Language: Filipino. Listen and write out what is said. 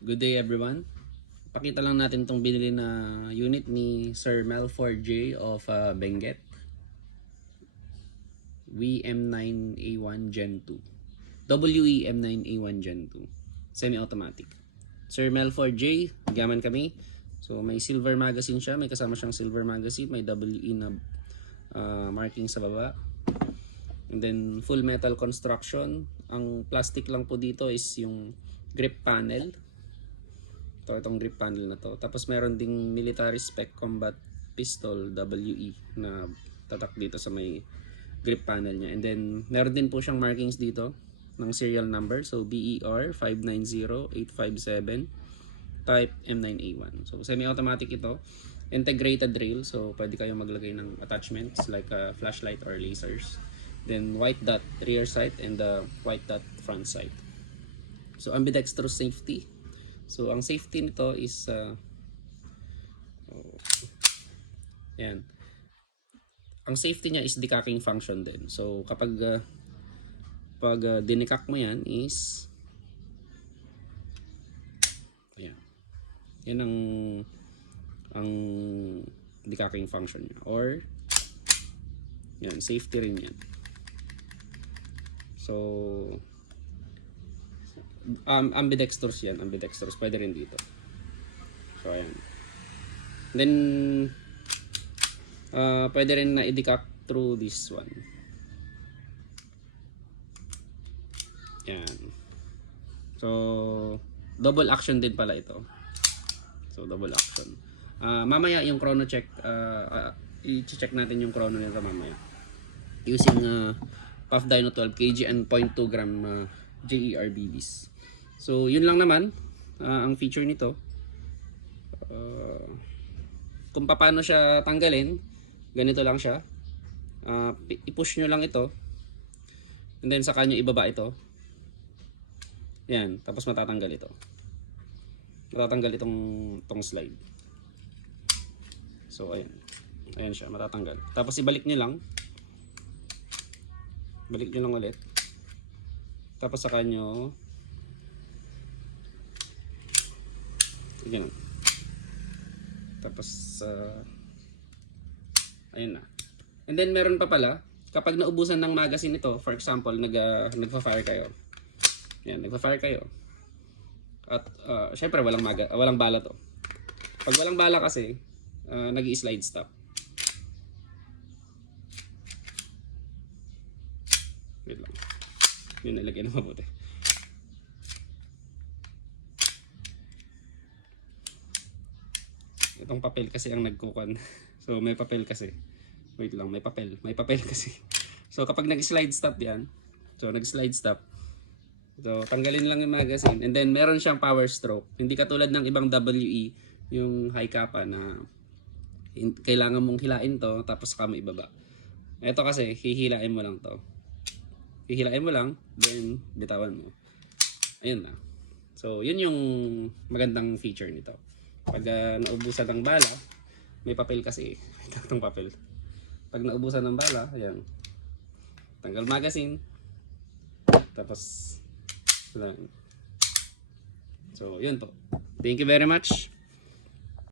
Good day everyone. Pakita lang natin itong binili na unit ni Sir Melford J of Benguet. WEM9A1 Gen 2. WEM9A1 Gen 2. Semi-automatic. Sir Melford J, gaman kami. So may silver magazine siya. May kasama siyang silver magazine. May WE na marking sa baba. And then full metal construction. Ang plastic lang po dito is yung grip panel. Itong grip panel na to. Tapos meron ding military spec combat pistol WE na tatak dito sa may grip panel niya. And then meron din po siyang markings dito ng serial number. So BER 590857 type M9A1. So semi-automatic ito. Integrated rail. So pwede kayong maglagay ng attachments like flashlight or lasers. Then white dot rear sight and the white dot front sight. So ambidextrous safety. So ang safety nito is yan. Ang safety niya is decocking function din. So kapag dinikak mo yan is ayan. Yan ang decocking function niya, or yan, safety rin yan. So ambidextrous yan, ambidextrous pwede rin dito. So ayan. Then pwede rin na i-decock through this one. Yan. So double action din pala ito. So double action. Mamaya yung chrono check, i-check natin yung chrono nito mamaya. Using PUF Dyno 12kg and 0.2 gram JERBBs. So yun lang naman ang feature nito. Kung paano siya tanggalin, ganito lang siya. I-push nyo lang ito, and then saka nyo ibaba ito. Yan, tapos matatanggal ito. Matatanggal itong slide. So ayan. Ayan siya, matatanggal. Tapos ibalik nyo lang. Balik nyo lang ulit. Tapos saka nyo ganun. Tapos ayun na. And then meron pa pala, kapag naubusan ng magazine ito, for example, nagfa-fire kayo. Yan, nagfa-fire kayo. At syempre walang bala to. Pag walang bala kasi, nag-i-slide stop. Wait lang. Yun, nilagay na mabuti. Itong papel kasi ang nagkukan. So may papel kasi. Wait lang, may papel kasi. So kapag nag-slide stop yan, so nag-slide stop. So tanggalin lang yung magazine, and then meron siyang power stroke. Hindi katulad ng ibang WE, yung high kappa na kailangan mong hilain to tapos saka mo ibaba. Ito kasi hihilain mo lang to. Hihilain mo lang, then bitawan mo. Ayun na. So yun yung magandang feature nito. Pag naubusan ng bala, may papel kasi. Itong papel. Pag naubusan ng bala, ayan. Tanggal magazine. Tapos, so yun po. Thank you very much.